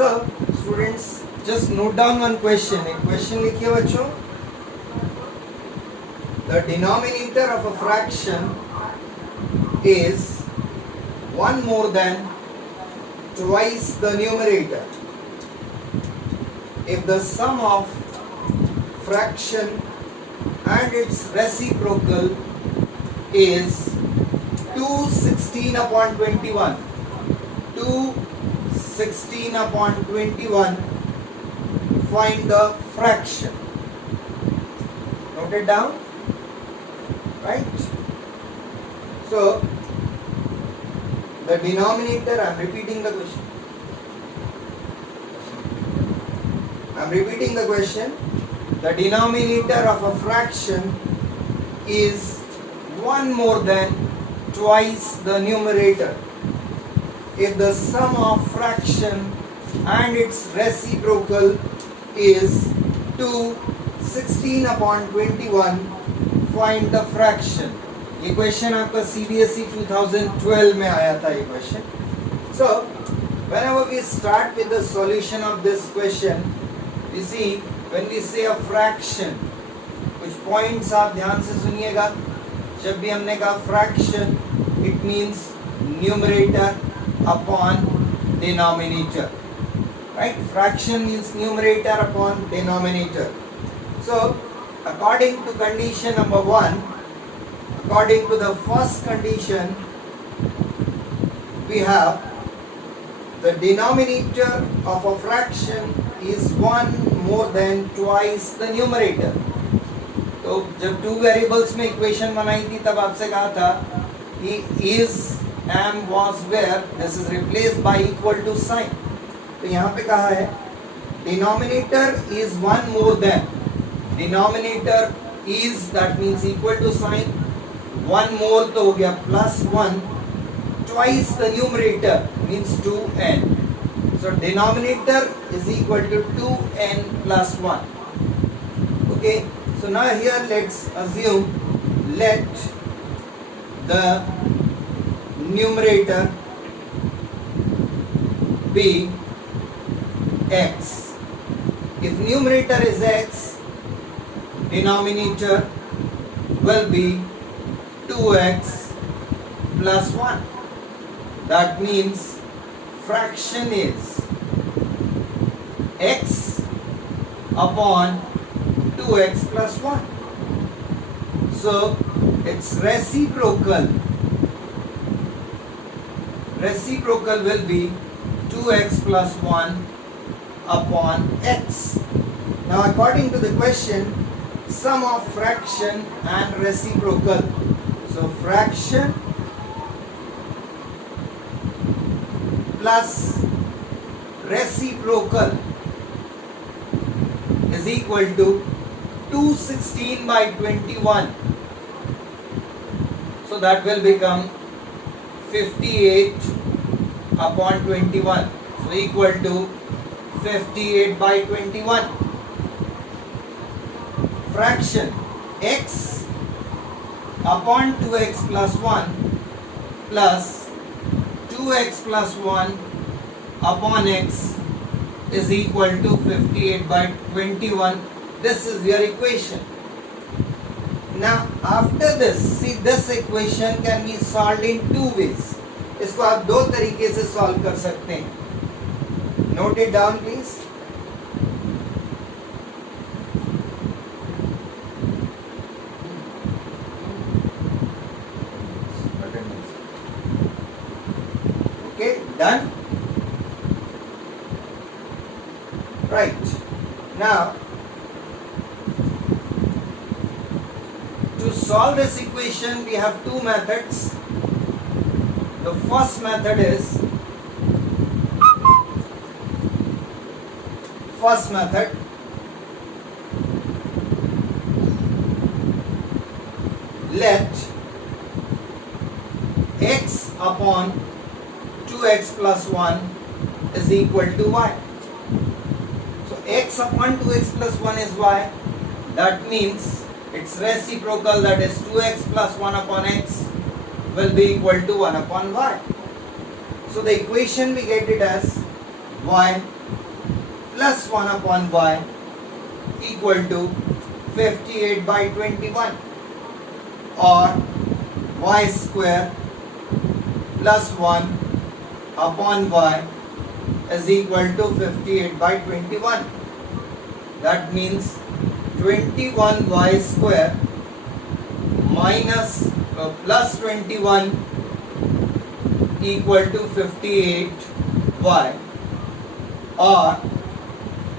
So students, just note down one question. एक question लिखिए बच्चों. The denominator of a fraction is one more than twice the numerator if the sum of fraction and its reciprocal is 216 upon 21. 216 upon 21. Find the fraction. Note it down. Right? So, the denominator, I am repeating the question. The denominator of a fraction is one more than twice the numerator if the sum of fraction and its reciprocal is 216 upon 21. Find the fraction. ये question आपका CBSE 2012 में आया था ये question. So whenever we start with the solution of this question, you see when we say a fraction, कुछ points आप ध्यान से सुनिएगा. जब भी हमने कहा fraction, it means numerator upon denominator. Right? Fraction means numerator upon denominator. So according to condition number 1, according to the first condition, we have the denominator of a fraction is one more than twice the numerator. तो जब two variables में equation बनाई थी तब आपसे कहा था कि is am was where this is replaced by equal to sign. तो यहाँ पे कहा है denominator is one more than. Denominator is, that means equal to sign. One more तो हो गया plus 1. Twice the numerator means 2n. So denominator is equal to 2n plus 1. Okay. So now here let's assume, let the numerator be x. If numerator is x, denominator will be 2x plus 1. That means fraction is x upon 2x plus 1. So its reciprocal will be 2x plus 1 upon x. Now according to the question, sum of fraction and reciprocal. So fraction plus reciprocal is equal to 216 by 21. So that will become 58 upon 21. So equal to 58 by 21. Fraction x upon 2x plus 1 plus 2x plus 1 upon x is equal to 58 by 21. This is your equation. Now after this, see this equation can be solved in two ways. इसको आप दो तरीके से solve कर सकते हैं. Note it down please. Okay, done. Right. Now to solve this equation we have two methods. The first method is let x upon 2x plus 1 is equal to y. So x upon 2x plus 1 is y. That means its reciprocal, that is 2x plus 1 upon x, will be equal to 1 upon y. So the equation we get it as y plus 1 upon y equal to 58 by 21, or y square plus 1 upon y is equal to 58 by 21. That means 21y square minus plus 21 equal to 58y, or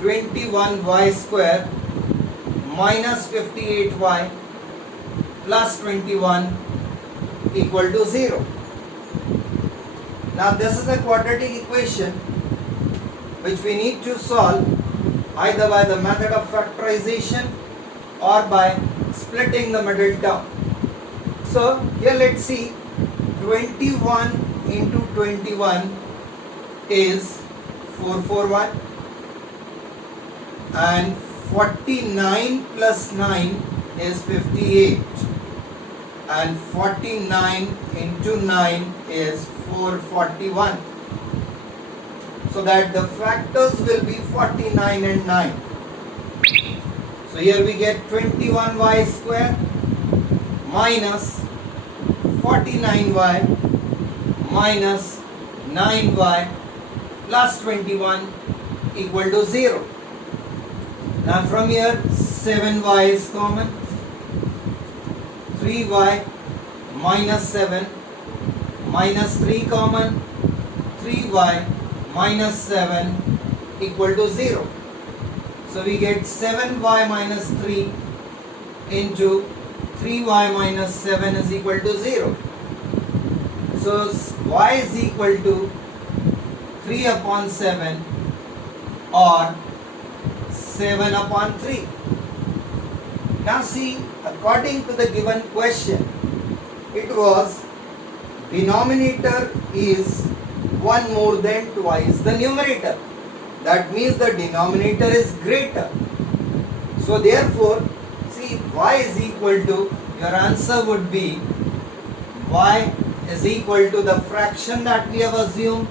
21y square minus 58y plus 21 equal to 0. Now this is a quadratic equation which we need to solve either by the method of factorization or by splitting the middle term. So here let's see, 21 into 21 is 441, and 49 plus 9 is 58, and 49 into 9 is 441. So that the factors will be 49 and 9. So here we get 21y square minus 49y minus 9y plus 21 equal to 0. Now from here 7y is common, 3y minus 7 minus 3 common, 3y minus 7 equal to 0. So we get 7y minus 3 into 3y minus 7 is equal to 0. So y is equal to 3 upon 7 or 7 upon 3. Now see, according to the given question, it was denominator is 1 more than twice the numerator. That means the denominator is greater. So therefore, see, y is equal to, your answer would be y is equal to the fraction that we have assumed,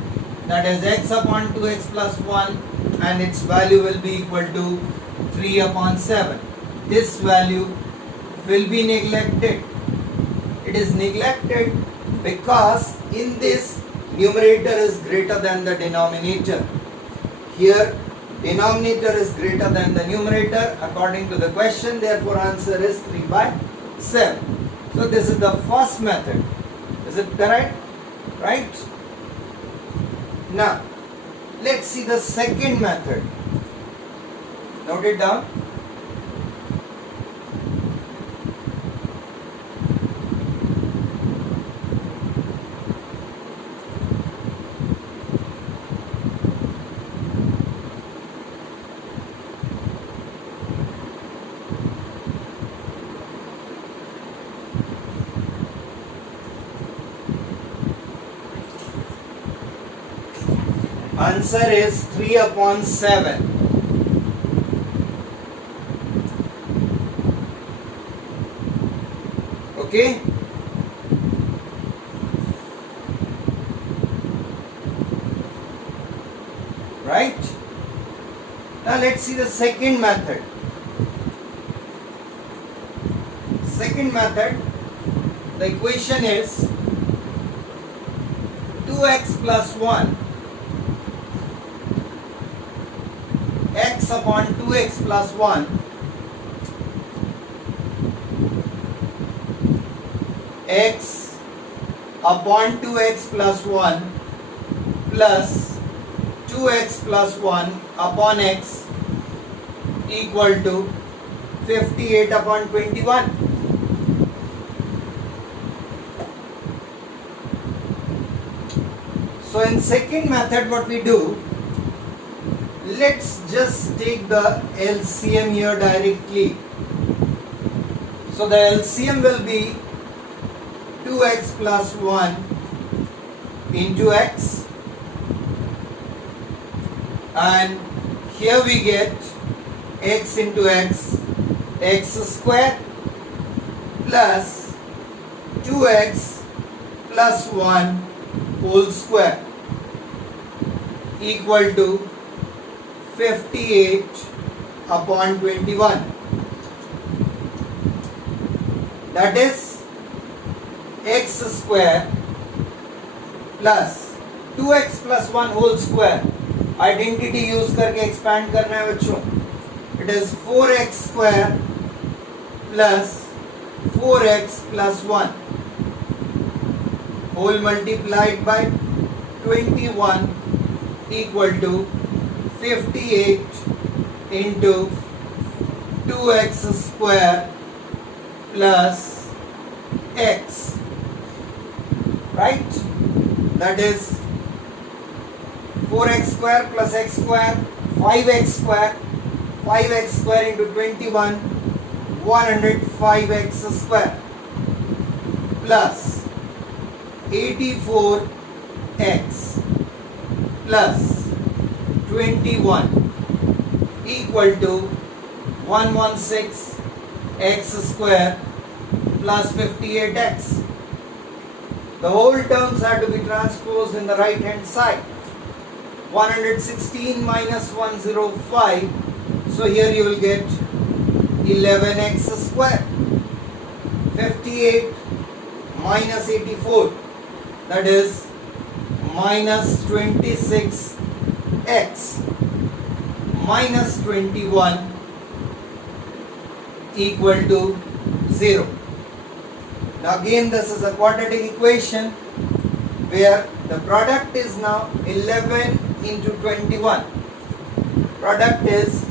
that is x upon 2x plus 1, and its value will be equal to 3 upon 7. This value will be neglected. It is neglected because in this numerator is greater than the denominator. Here denominator is greater than the numerator according to the question, therefore answer is 3 by 7. So this is the first method. Is it correct? Right? Now let's see the second method. Note it down. Answer is 3 upon 7. Okay? Right? Now let's see the second method. Second method, the equation is 2x plus 1 x upon 2x plus 1 x upon 2x plus 1 plus 2x plus 1 upon x equal to 58 upon 21. So in second method what we do, let's just take the LCM here directly. So the LCM will be 2x plus 1 into x, and here we get x into x square plus 2x plus 1 whole square. equal to 58 upon 21. That is x square plus 2x plus 1 whole square. Identity use करके expand करना है बच्चों. It is 4x square plus 4x plus 1 whole multiplied by 21 equal to 58 into 2x square plus x, right? That is 4x square plus x square, 5x square, 5x square into 21, 105x square plus 84x plus 21 equal to 116x square plus 58x. The whole terms have to be transposed in the right hand side. 116 minus 105, so here you will get 11x square. 58 minus 84, that is minus 26x minus 21 equal to 0. Now again this is a quadratic equation where the product is now 11 into 21. Product is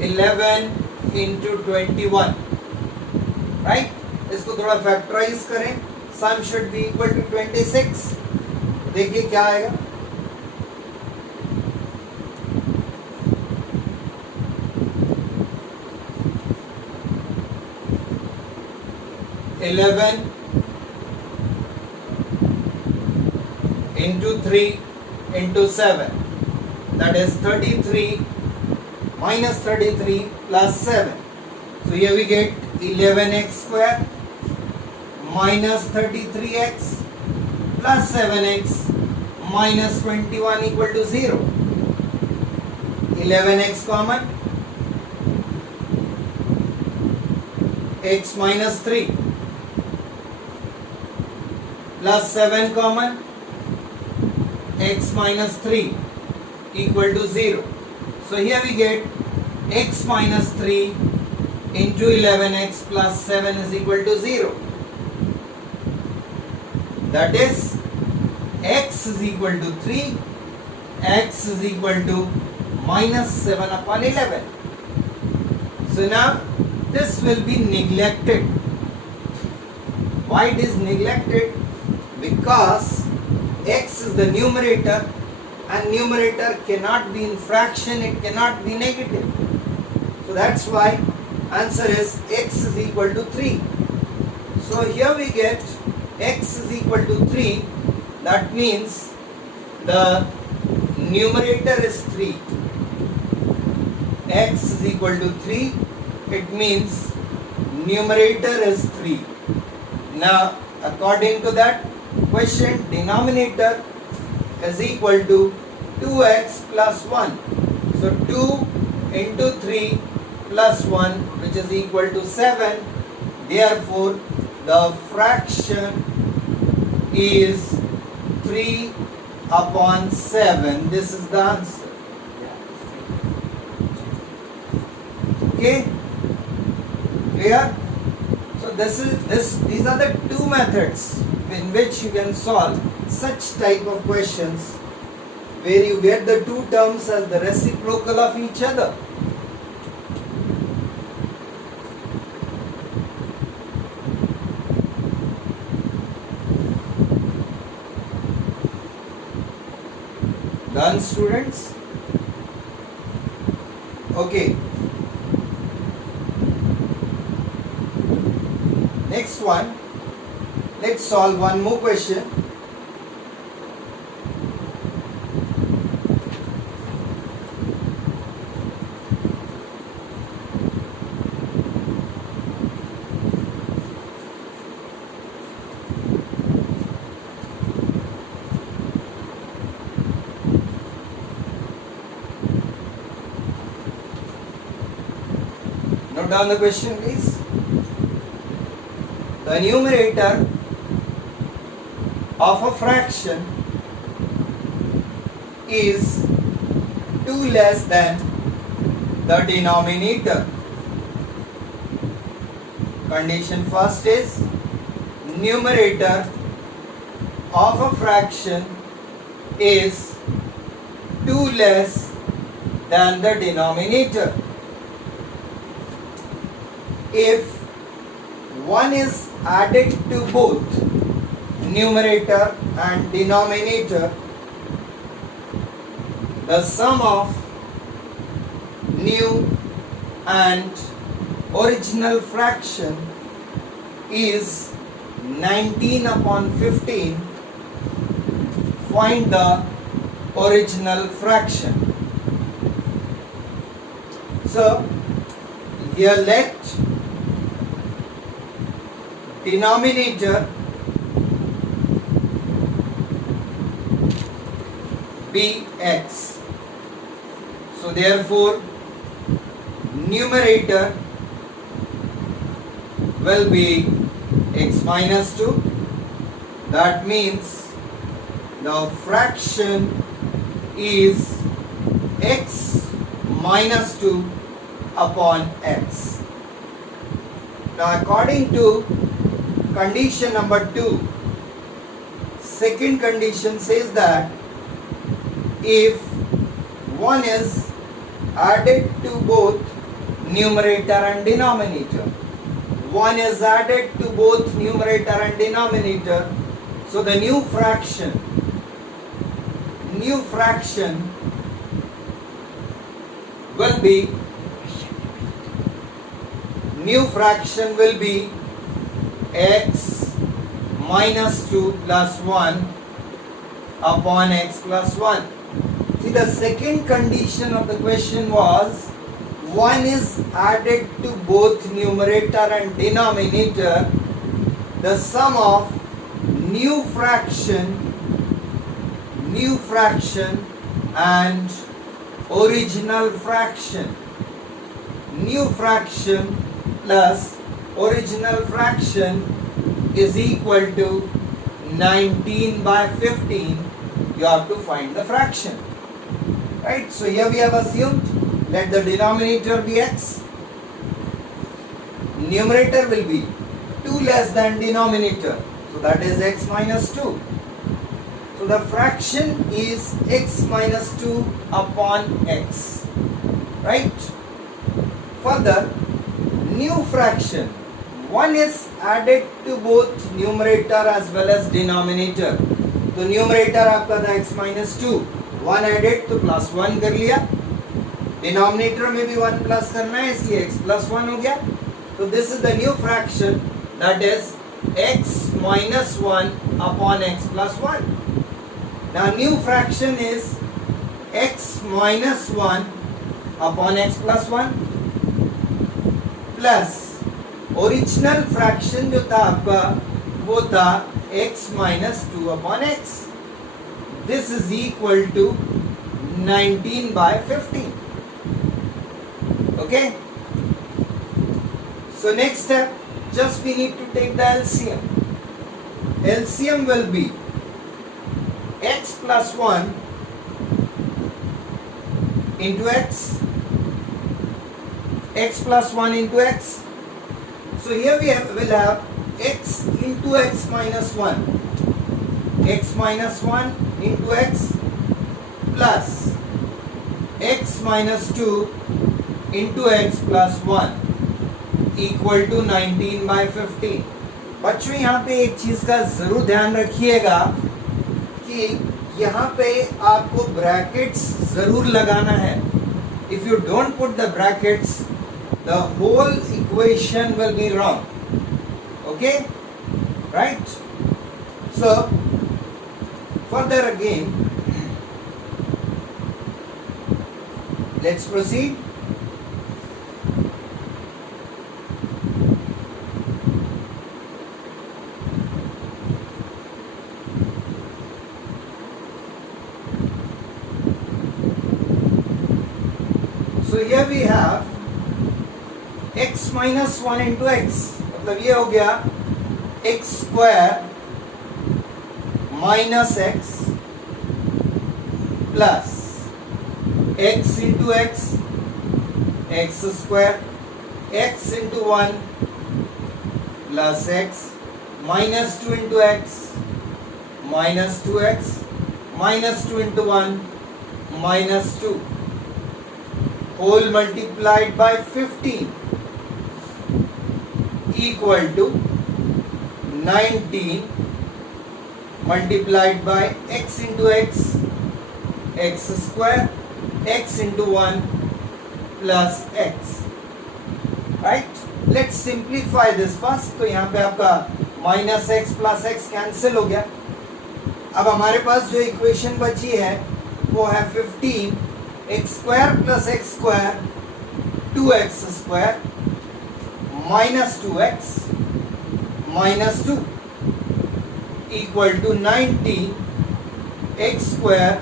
11 into 21, right? इसको थोड़ा factorise करें. Sum should be equal to 26. देखिए क्या आएगा. Eleven into 3 into 7, that is 33 minus 33 plus 7. So here we get 11x square minus 33x plus 7x minus 21 equal to 0. 11x common, x minus 3 plus 7 common, x minus 3 equal to 0. So here we get x minus 3 into 11x plus 7 is equal to 0. That is x is equal to 3, x is equal to minus 7 upon 11. So now this will be neglected. Why it is neglected? Because x is the numerator and numerator cannot be in fraction, it cannot be negative. So that's why answer is x is equal to 3. So here we get x is equal to 3. That means the numerator is 3. X is equal to 3. It means numerator is 3. Now according to that question, denominator is equal to 2x plus 1. So 2 into 3 plus 1, which is equal to 7. Therefore the fraction is 3 upon 7. This is the answer. Okay, clear? So these are the two methods in which you can solve such type of questions where you get the two terms as the reciprocal of each other. Done, students? Okay. Next one, let's solve one more question. Note down the question, please. The numerator of a fraction is 2 less than the denominator. Condition first is numerator of a fraction is 2 less than the denominator. If 1 is added to both numerator and denominator, the sum of new and original fraction is 19 upon 15. Find the original fraction. So here let denominator be x. So therefore numerator will be x minus 2. That means the fraction is x minus 2 upon x. Now according to condition number 2, second condition says that if 1 is added to both numerator and denominator, 1 is added to both numerator and denominator, so the new fraction will be x minus 2 plus 1 upon x plus 1. See, the second condition of the question was 1 is added to both numerator and denominator, the sum of new fraction and original fraction. New fraction plus original fraction is equal to 19 by 15. You have to find the fraction. Right? So here we have assumed let the denominator be x. Numerator will be 2 less than denominator. So that is x minus 2. So the fraction is x minus 2 upon x. Right? Further, new fraction. 1 is added to both numerator as well as denominator. तो numerator आपका था x minus 2, 1 added तो plus 1 कर लिया, denominator में भी 1 plus करना है इसलिए x plus 1 हो गया. तो this is the new fraction, that is x minus 1 upon x plus 1. Now new fraction is x minus 1 upon x plus 1 plus original fraction जो था आपका वो था x minus 2 upon x. This is equal to 19 by 15. Okay. So next step, just we need to take the LCM. LCM will be x plus 1 into x plus 1 into x. So here will have x into x minus 1, x minus 1 into x plus x minus 2 into x plus 1 equal to 19 by 15. बच्चों यहाँ पे एक चीज का जरूर ध्यान रखिएगा कि यहाँ पे आपको ब्रैकेट्स जरूर लगाना है. If you don't put the brackets, the whole equation will be wrong. Okay? Right? So, further again, let's proceed. So here we have x minus 1 into x, मतलब ये हो गया x square minus x plus x into x, x square, x into 1 plus x, minus 2 into x, minus 2x, minus 2 into 1 minus 2, whole multiplied by 15 equal to 19 multiplied by x into x, x square, x into 1 plus x, right. Let's simplify this first. तो यहाँ पे आपका minus x plus x cancel हो गया। अब हमारे पास जो equation बची है वो है 15 x square plus x square 2x square minus 2x minus 2 equal to 19 x square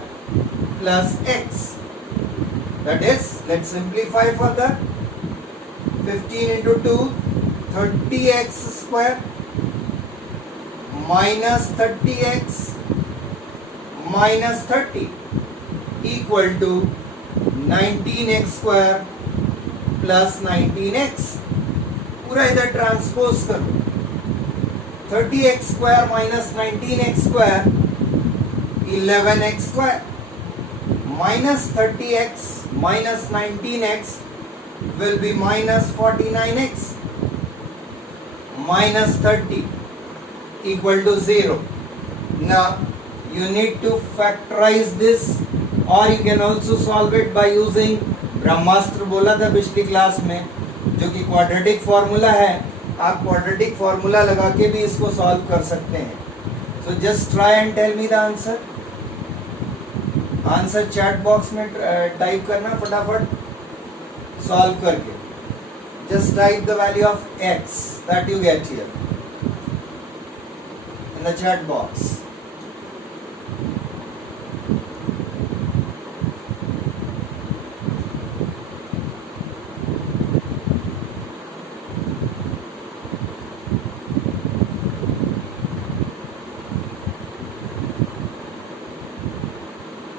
plus x, that is, let's simplify further, 15 into 2 30x square minus 30x minus 30 equal to 19x square plus 19x, पूरा इधर transpose करो, 30x square minus 19x square 11x square minus 30x minus 19x will be minus 49x minus 30 equal to 0. Now you need to factorize this, or you can also solve it by using ब्रह्मास्त्र बोला था पिछली class में, जो कि quadratic formula है। आप quadratic formula लगा के भी इसको सॉल्व कर सकते हैं। So just try and tell me the answer. Answer chat box में टाइप करना फटाफट सॉल्व करके। Just type the value of x that you get here in the chat box.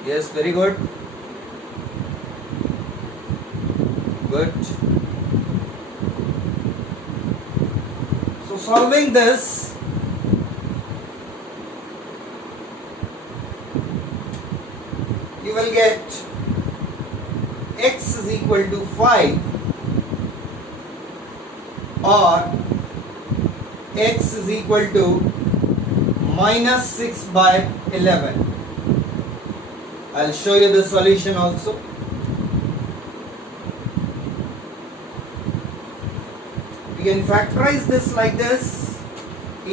Yes, very good. Good. So solving this, you will get x is equal to 5 or x is equal to minus 6 by 11. I'll show you the solution also. We can factorize this like this: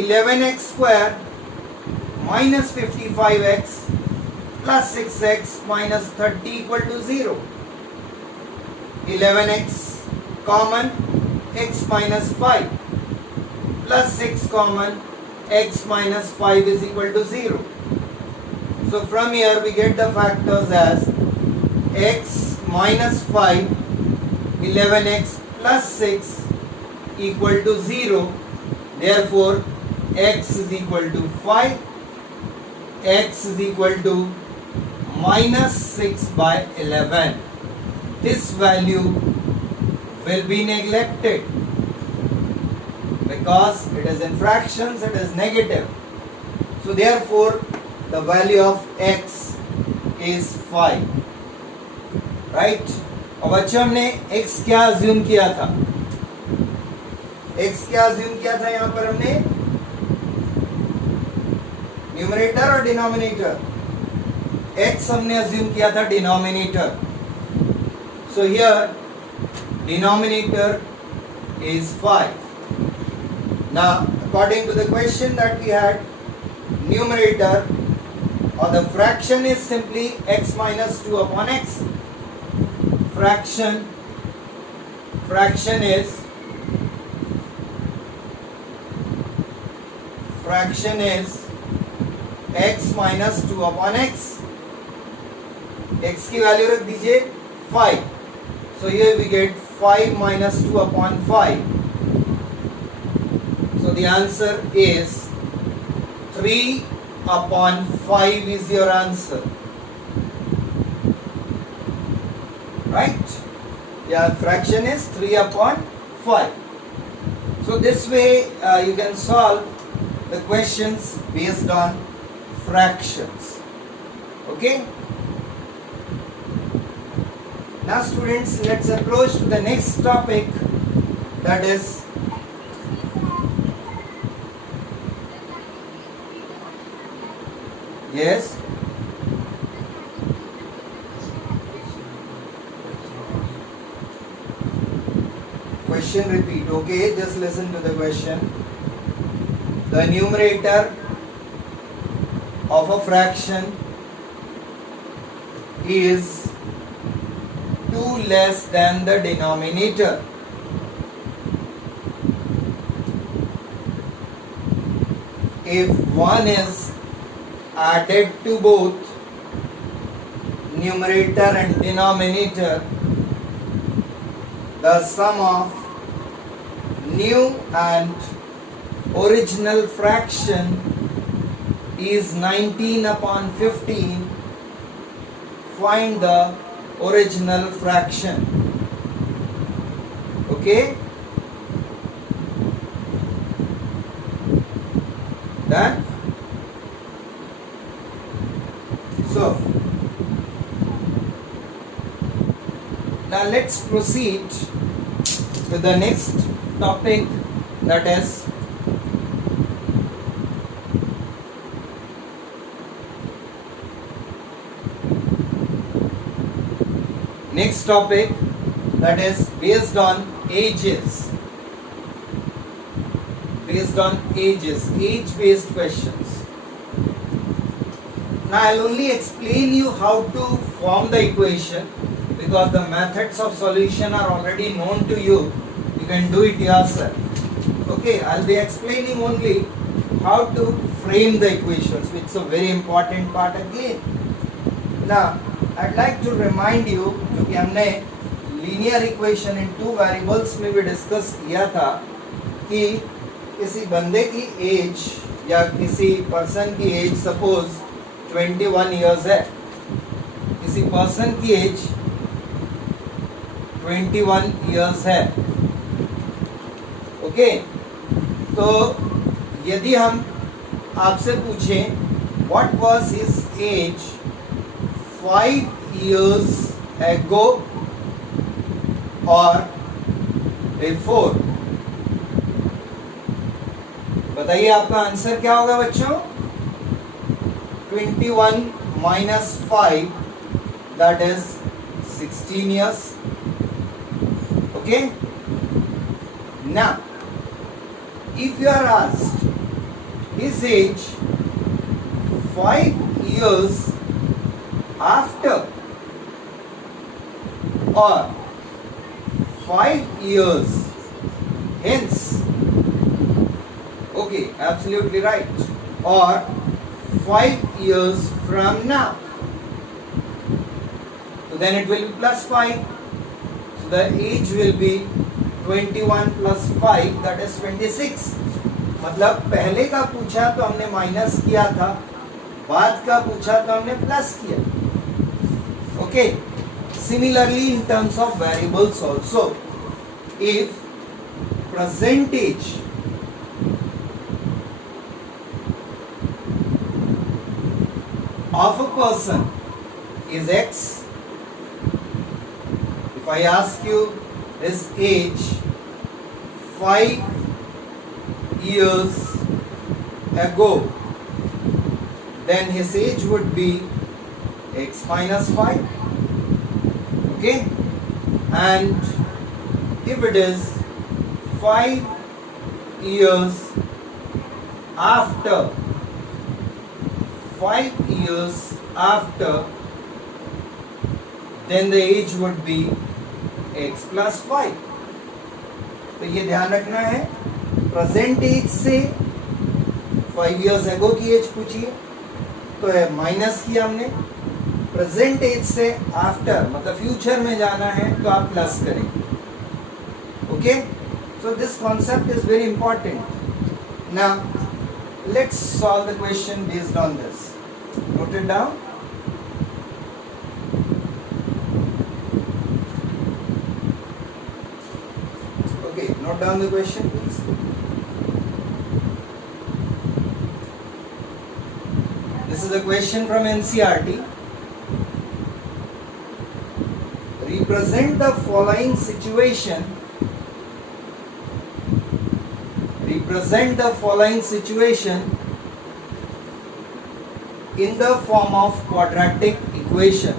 11x square minus 55x plus 6x minus 30 equal to 0. 11x common, x minus 5 plus 6 common, x minus 5 is equal to 0. So from here we get the factors as x minus 5, 11x plus 6 equal to 0. Therefore x is equal to 5, x is equal to minus 6 by 11. This value will be neglected because it is in fractions, it is negative. So therefore the value of x is 5, right? अब अच्छा हमने x क्या assume किया था? x क्या assume किया था यहाँ पर हमने? न्यूमरेटर और डिनोमिनेटर? x हमने assume किया था denominator. So here denominator is 5. Now according to the question that we had, numerator or the fraction is simply x minus 2 upon x. Fraction is x minus 2 upon x. x की value रख दीजिए 5. So here we get 5 minus 2 upon 5. So the answer is 3 upon 5 is your answer. Right? Yeah, fraction is 3 upon 5. So this way you can solve the questions based on fractions. Okay? Now students, let's approach to the next topic, that is yes. Question repeat. Okay, just listen to the question. The numerator of a fraction is 2 less than the denominator. If 1 is added to both numerator and denominator, the sum of new and original fraction is 19 upon 15. Find the original fraction. Okay? Done? So, now let's proceed with the next topic, that is based on ages. Based on ages, age-based questions. Now I'll only explain you how to form the equation, because the methods of solution are already known to you. You can do it yourself. Okay, I'll be explaining only how to frame the equations, which is a very important part again. Now, I'd like to remind you, क्योंकि हमने linear equation in 2 variables में भी discuss किया था, कि किसी बंदे की एज या किसी पर्सन की एज सपोज 21 इयर्स है, किसी पर्सन की एज 21 इयर्स है. ओके, तो यदि हम आपसे पूछें what was his age 5 years ago or before, बताइए आपका आंसर क्या होगा बच्चों? 21 minus 5, that is 16 years. Okay? Now, if you are asked his age 5 years after or 5 years hence, okay, absolutely right, or 5 years from now, so then it will be plus 5, so the age will be 21 plus 5, that is 26. मतलब पहले का पूछा तो हमने minus किया था, बाद का पूछा तो हमने प्लस किया. Okay, similarly in terms of variables also, if percentage of a person is X, if I ask you his age 5 years ago, then his age would be X minus 5. Okay, and if it is 5 years after, 5 years after, then the age would be X plus 5. तो ये ध्यान रखना है, present as से 5 years ago की as पूछिए तो है माइनस किया हमने, प्रेजेंट एज से आफ्टर मतलब फ्यूचर में जाना है तो आप प्लस करेंगे. Okay, so this concept is very important. Now let's solve the question based on this. Note it down. Okay, note down the question please. This is a question from NCERT. Represent the following situation. Represent the following situation in the form of quadratic equation.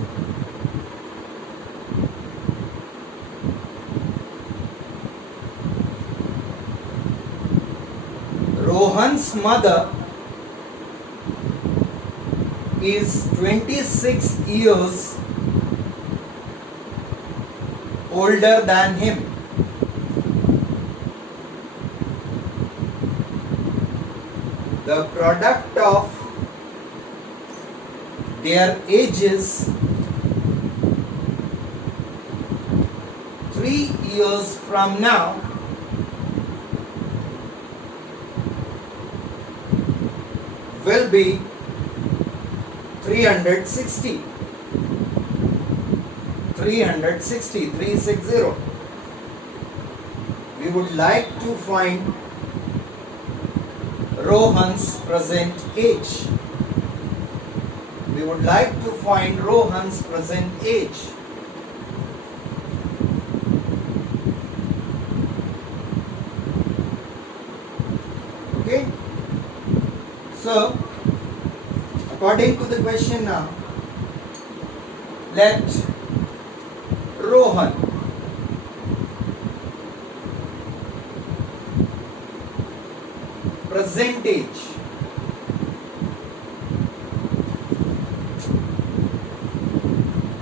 Rohan's mother is 26 years older than him. The product of their ages 3 years from now will be 360. 360. We would like to find Rohan's present age. We would like to find Rohan's present age. Okay? So, according to the question now, let Rohan present age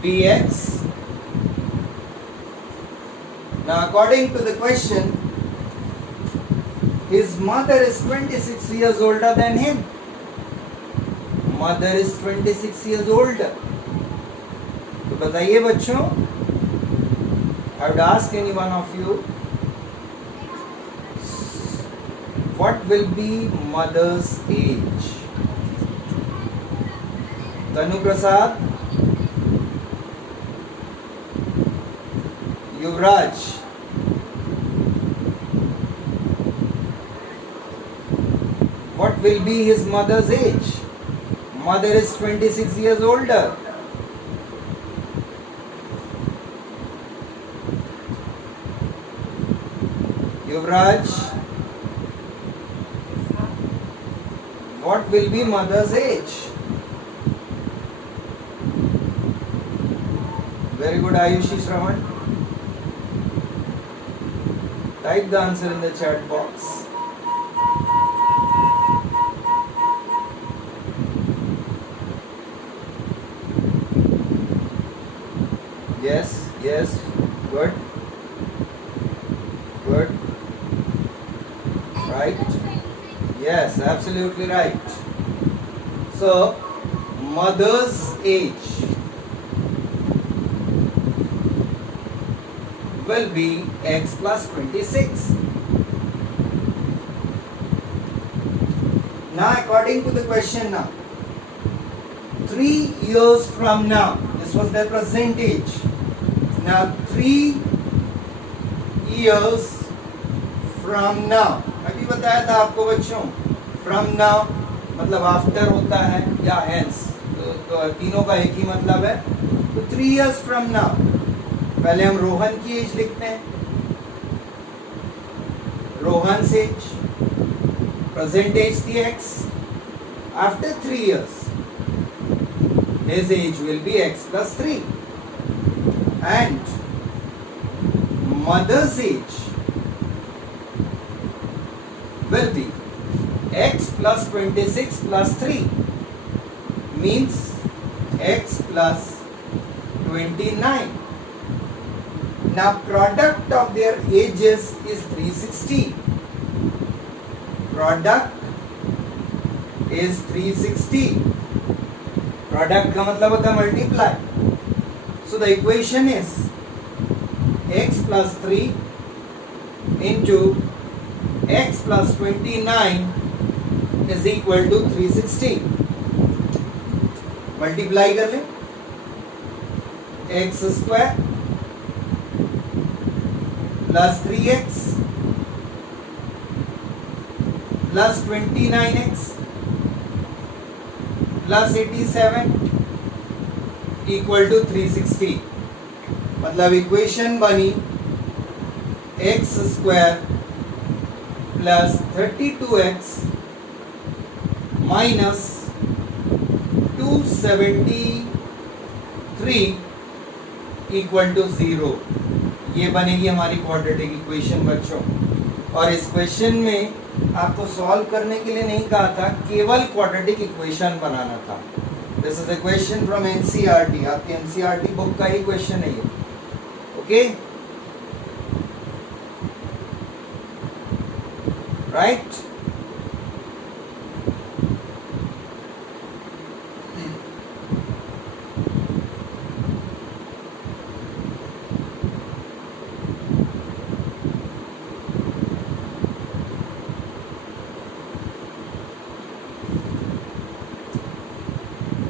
bx. Now according to the question, his mother is 26 years older than him. Mother is 26 years older. तो बताइए बच्चों, I would ask any one of you, what will be mother's age? Tanu Prasad, Yuvraj, what will be his mother's age? Mother is 26 years older. Yuvraj, what will be mother's age? Very good, Ayushi Shravan. Type the answer in the chat box. Yes, good. Right? Yes, absolutely right. So, mother's age will be x plus 26. Now, according to the question now, 3 years from now, this was their present age. Now, 3 years from now, अभी बताया था आपको बच्चों, from now मतलब after होता है या hence, तो तीनों का एक ही मतलब है. तो 3 years from now, पहले हम रोहन की एज लिखते हैं. रोहन एज, present age थी x. After 3 years, his age will be x plus 3. And mother's age will be x plus 26 plus 3 means x plus 29. Now product of their ages is 360. Product is 360. Product का मतलब होता है multiply. So the equation is x plus 3 into x plus 29 is equal to 360. Multiply कर लें, x square plus 3x plus 29x plus 87 equal to 360. मतलब equation बनी x square plus 32x minus 273 equal to 0. ये बनेगी हमारी quadratic equation बच्चों. और इस क्वेश्चन में आपको सॉल्व करने के लिए नहीं कहा था, केवल क्वाड्रेटिक इक्वेशन बनाना था. This is a question from NCERT. आपकी एनसीईआरटी बुक का ही क्वेश्चन है ये. Okay, right.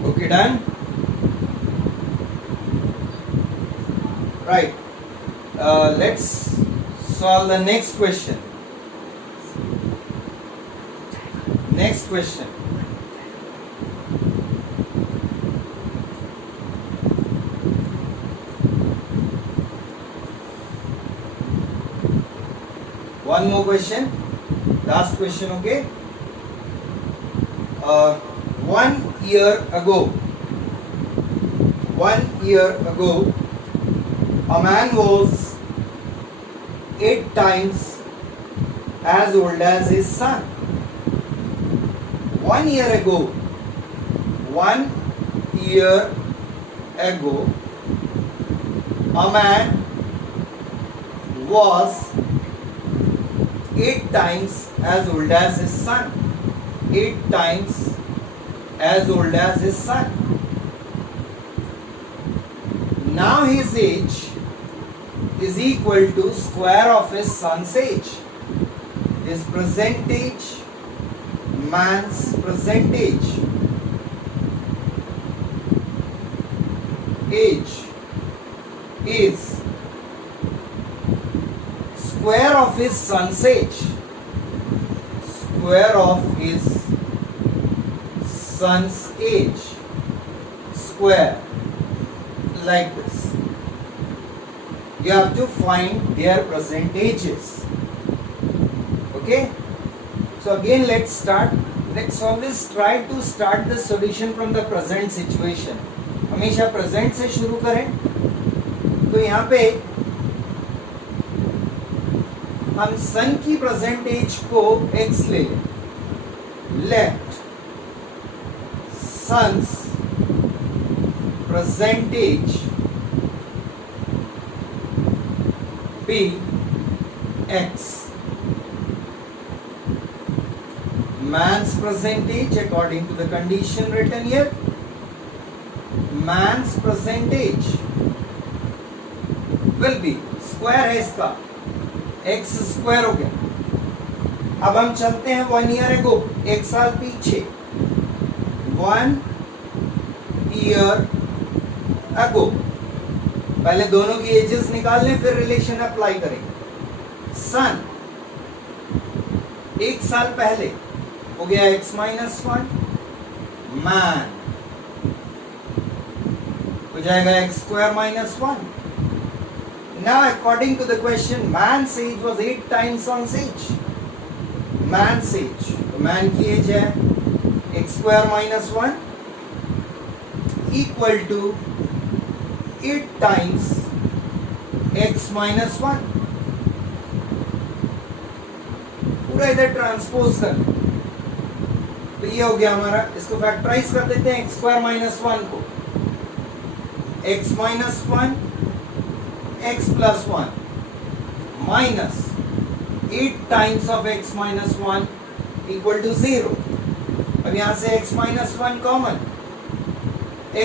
Okay, done. Right. Let's solve the next question. Next question. One more question. Last question, okay? 1 year ago, a man was 8 times as old as his son. 1 year ago, a man was 8 times as old as his son. 8 times as old as his son. Now his age is equal to square of his son's age. His present age, man's present age, is square of his son's age. Square of his son's age, square, like this. You have to find their present ages. Okay, so again let's start. Let's always try to start the solution from the present situation. हमेशा present से शुरू करें. तो यहाँ पे हम सन की present age को x ले लें. Let son's present age be x. Man's present age, according to the condition written here, man's present age will be square है इसका, x square हो गया. अब हम चलते हैं 1 year ago, 1 साल पीछे. 1 year ago, पहले दोनों की एजेस निकाल लें, फिर रिलेशन अप्लाई करेंगे. सन 1 साल पहले हो गया x minus 1. मैन हो जाएगा x square minus 1. Now according to the question, man's age was 8 times son's age. Man's age, तो मैन की एज है x square minus 1 equal to 8 times x minus 1. पूरा इधर ट्रांसपोज कर, तो ये हो गया हमारा. इसको फैक्टराइज कर देते हैं x square minus 1 को. x minus 1 x plus 1 minus 8 times of x minus 1 equal to 0. अब यहाँ से x minus 1 common,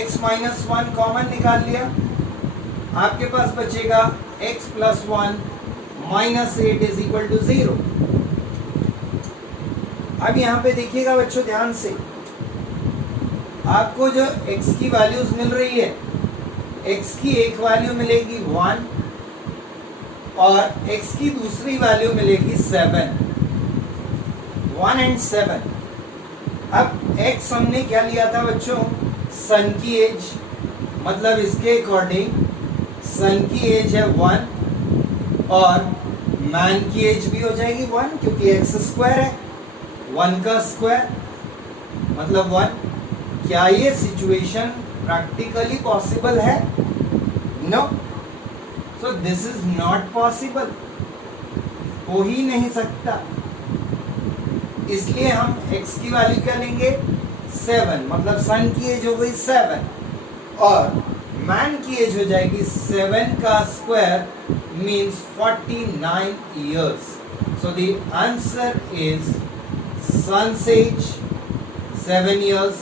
x minus 1 common निकाल लिया. आपके पास बचेगा x plus 1 -8 is equal to 0। अब यहाँ पे देखिएगा बच्चों ध्यान से, आपको जो x की वैल्यूज मिल रही है, x की एक वैल्यू मिलेगी 1 और x की दूसरी वैल्यू मिलेगी 7, 1 and 7। अब x हमने क्या लिया था बच्चों, सन की एज, मतलब इसके अकॉर्डिंग सन की एज है 1 और मैन की एज भी हो जाएगी 1, क्योंकि x स्क्वायर है, 1 का स्क्वायर मतलब 1। क्या ये सिचुएशन प्रैक्टिकली पॉसिबल है? No, so this is not possible, हो ही नहीं सकता। इसलिए हम x की वैल्यू क्या लेंगे, 7, मतलब सन की एज हो गई 7 और मैन की एज हो जाएगी 7 का square means 49 years। So the answer is son's age 7 years,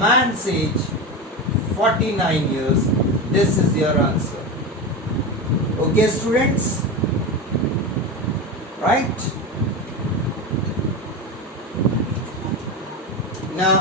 man's age 49 years. This is your answer. Okay students, right? Now